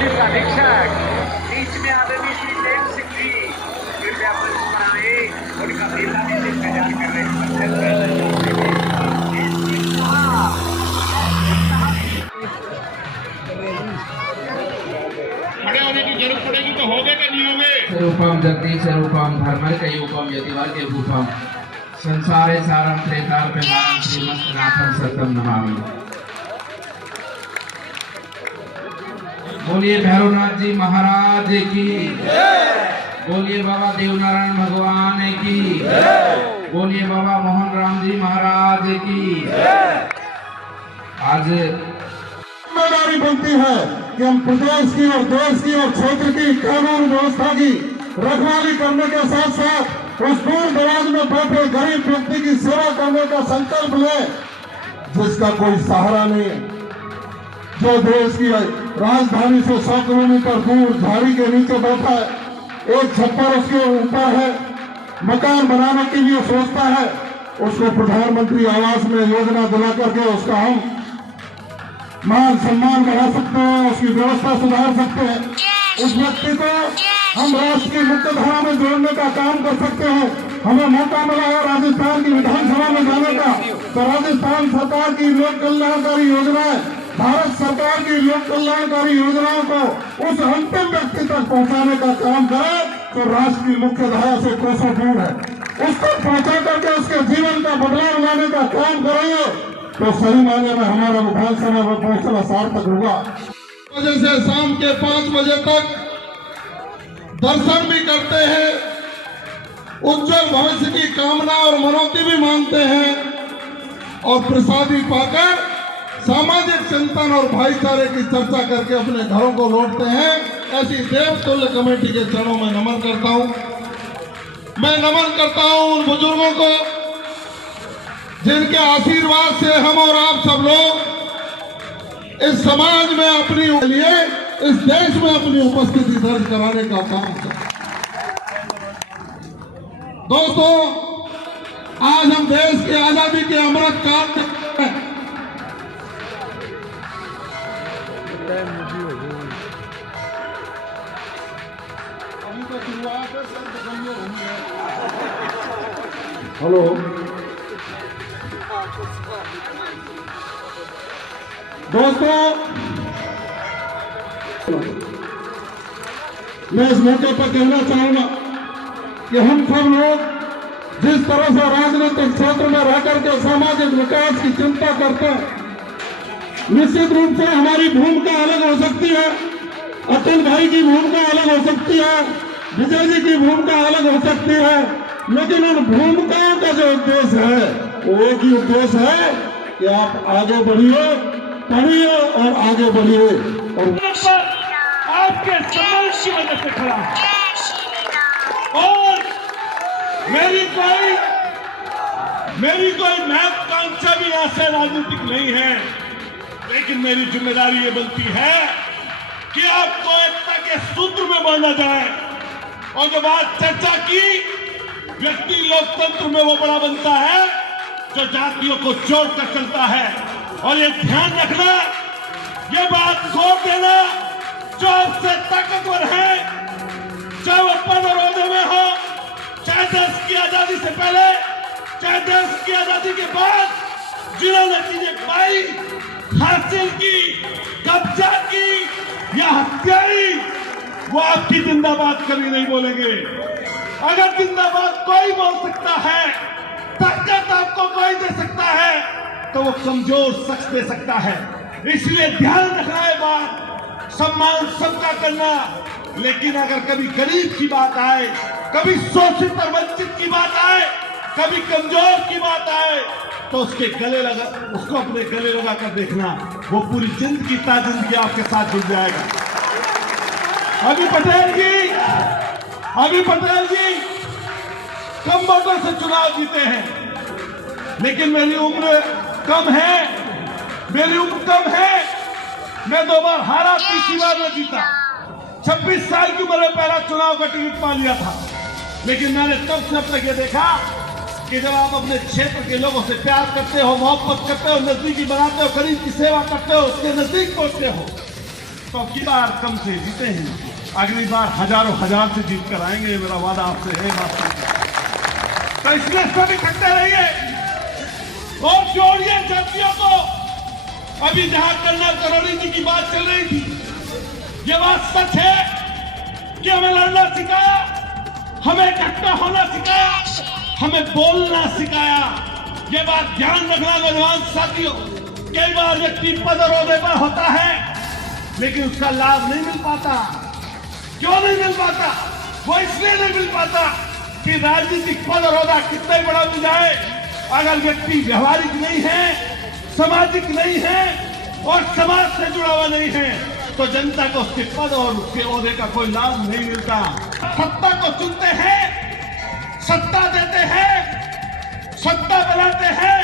Police अधीक्षक बीच में आदरणीय श्री देव सिंह जी कृपया पुलिस पर आए। उनका बेटा भी इंतजार कर रहे हैं। खड़े होने की जरूरत पड़ेगी तो होगे कि नहीं होगे? रूपम जगदीश रूपम धर्मर्क यूपम यतिवर्ग रूपम संसारे सारम त्रेतार्पणारम श्रीमद्नाथम सत्यम नमामि। बोलिए भैरवनाथ जी महाराज की जय। बोलिए बाबा देवनारायण भगवान की जय। बोलिए बाबा मोहन राम जी महाराज की जय। आज जिम्मेदारी बनती है कि हम प्रदेश की और देश की और क्षेत्र की कानून व्यवस्था की रखवाली करने के साथ साथ उस दूर दराज में बैठे गरीब व्यक्ति की सेवा करने का संकल्प लें जिसका कोई सहारा नहीं, जो देश की राजधानी से 100 किलोमीटर दूर झाड़ी के नीचे बैठा है, एक छप्पर उसके ऊपर है, मकान बनाने के लिए सोचता है, उसको प्रधानमंत्री आवास में योजना दिला करके उसका हम मान सम्मान बढ़ा सकते हैं, उसकी व्यवस्था सुधार सकते हैं। उस व्यक्ति को हम राष्ट्र की मुख्य धारा में जोड़ने का काम कर सकते हैं। हमें मौका मिला है राजस्थान की विधानसभा में जाने का, तो राजस्थान सरकार की लोक कल्याणकारी योजनाएं, भारत सरकार की लोक कल्याणकारी योजनाओं को उस अंतिम व्यक्ति तक पहुंचाने का काम करें तो राष्ट्र की मुख्य धारा से कोसों दूर है, उसको पहुंचा करके उसके जीवन का बदलाव लाने का काम करेंगे तो सही मायने में हमारा विधानसभा में पहुंचना सार्थक होगा। वजह से शाम के 5 बजे तक दर्शन भी करते हैं, उज्जवल भविष्य की कामना और मनौती भी मांगते हैं और प्रसादी पाकर सामाजिक चिंतन और भाईचारे की चर्चा करके अपने घरों को लौटते हैं। ऐसी देवतुल्य कमेटी के चरणों में नमन करता हूं। मैं नमन करता हूं उन बुजुर्गों को जिनके आशीर्वाद से हम और आप सब लोग इस समाज में अपनी लिए इस देश में अपनी उपस्थिति दर्ज कराने का काम करें। दोस्तों, आज हम देश की आजादी के अमृत काल में अभी तो शुरुआत है, हेलो, दोस्तों, मैं इस मौके पर कहना चाहूंगा कि हम सब लोग जिस तरह से राजनीतिक क्षेत्र में रहकर के सामाजिक विकास की चिंता करते हैं, निश्चित रूप से हमारी भूमिका अलग हो सकती है, अतुल भाई की भूमिका अलग हो सकती है, विजय जी की भूमिका अलग हो सकती है, लेकिन उन भूमिकाओं का जो उद्देश्य है वो एक ही उद्देश्य है कि आप आगे बढ़िए, पढ़िए और आगे बढ़िए और आपके सम्मान की वजह से खड़ा है। और मेरी कोई महत्वाकांक्षा भी ऐसे राजनीतिक नहीं है, लेकिन मेरी जिम्मेदारी ये बनती है कि आपको एकता के सूत्र में बांधा जाए। और जब आज चर्चा की, व्यक्ति लोकतंत्र में वो बड़ा बनता है जो जातियों को जोड़कर चलता है। और ये ध्यान रखना, ये बात जोर देना, जो आपसे ताकतवर है, चाहे वो पद और ओहदे में हो, चाहे देश की आजादी से पहले, चाहे देश की आजादी के बाद, जिन्होंने चीजें पाई, हासिल की, कब्जा की या हत्या की, वो आपकी जिंदाबाद कभी नहीं बोलेंगे। अगर जिंदाबाद कोई बोल सकता है, ताकत आपको कोई दे सकता है, तो वो कमजोर शख्स दे सकता है। इसलिए ध्यान रखना है बात, सम्मान सबका करना, लेकिन अगर कभी गरीब की बात आए, कभी शोषित और वंचित की बात आए, कभी कमजोर की बात आए, तो उसको अपने गले लगा कर देखना, वो पूरी जिंदगी ताजिंदगी आपके साथ जुड़ जाएगा। अभी पटेल जी कम वोटों से चुनाव जीते हैं, लेकिन मेरी उम्र कम है, मैं 2 बार हारा, तीसरी बार में जीता। 26 साल की उम्र में पहला चुनाव का टिकट पा लिया था, लेकिन मैंने तब से अब तक ये देखा कि जब आप अपने क्षेत्र के लोगों से प्यार करते हो, मोहब्बत करते हो, नजदीकी बनाते हो, गरीब की सेवा करते हो, उसके नजदीक पहुंचते हो, तो की बार कम से जीते हैं, अगली बार हजारों हजार से जीत कर आएंगे, मेरा वादा आपसे है। तो इसलिए सभी इकट्ठे रहिए और जोड़िए जातियों को। अभी जहां कर्नल करोड़ी जी की बात चल रही थी, ये बात सच है कि हमें लड़ना सिखाया, हमें इकट्ठा होना सिखाया, हमें बोलना सिखाया। ये बात ध्यान रखना नौजवान साथियों। कई बार व्यक्ति पद और ओहदे पर होता है लेकिन उसका लाभ नहीं मिल पाता। क्यों नहीं मिल पाता? वो इसलिए नहीं मिल पाता कि राजनीतिक पद और ओहदा कितना ही बड़ा मिल जाए, अगर व्यक्ति व्यवहारिक नहीं है, सामाजिक नहीं है और समाज से जुड़ा हुआ नहीं है, तो जनता को उसके पद और उसके ओहदे का कोई लाभ नहीं मिलता। सत्ता को चुनते हैं, सत्ता देते हैं, सत्ता बनाते हैं,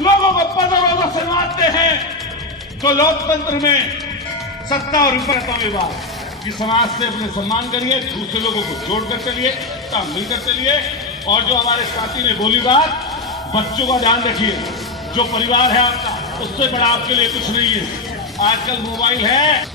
लोगों को पद और ओहदा से मारते हैं। तो लोकतंत्र में सत्ता और विपरीतता में बात कि समाज से अपने सम्मान करिए, दूसरे लोगों को जोड़कर चलिए, मिलकर चलिए। और जो हमारे साथी ने बोली बात, बच्चों का ध्यान रखिए। जो परिवार है आपका, उससे बड़ा आपके लिए कुछ नहीं है। आजकल मोबाइल है।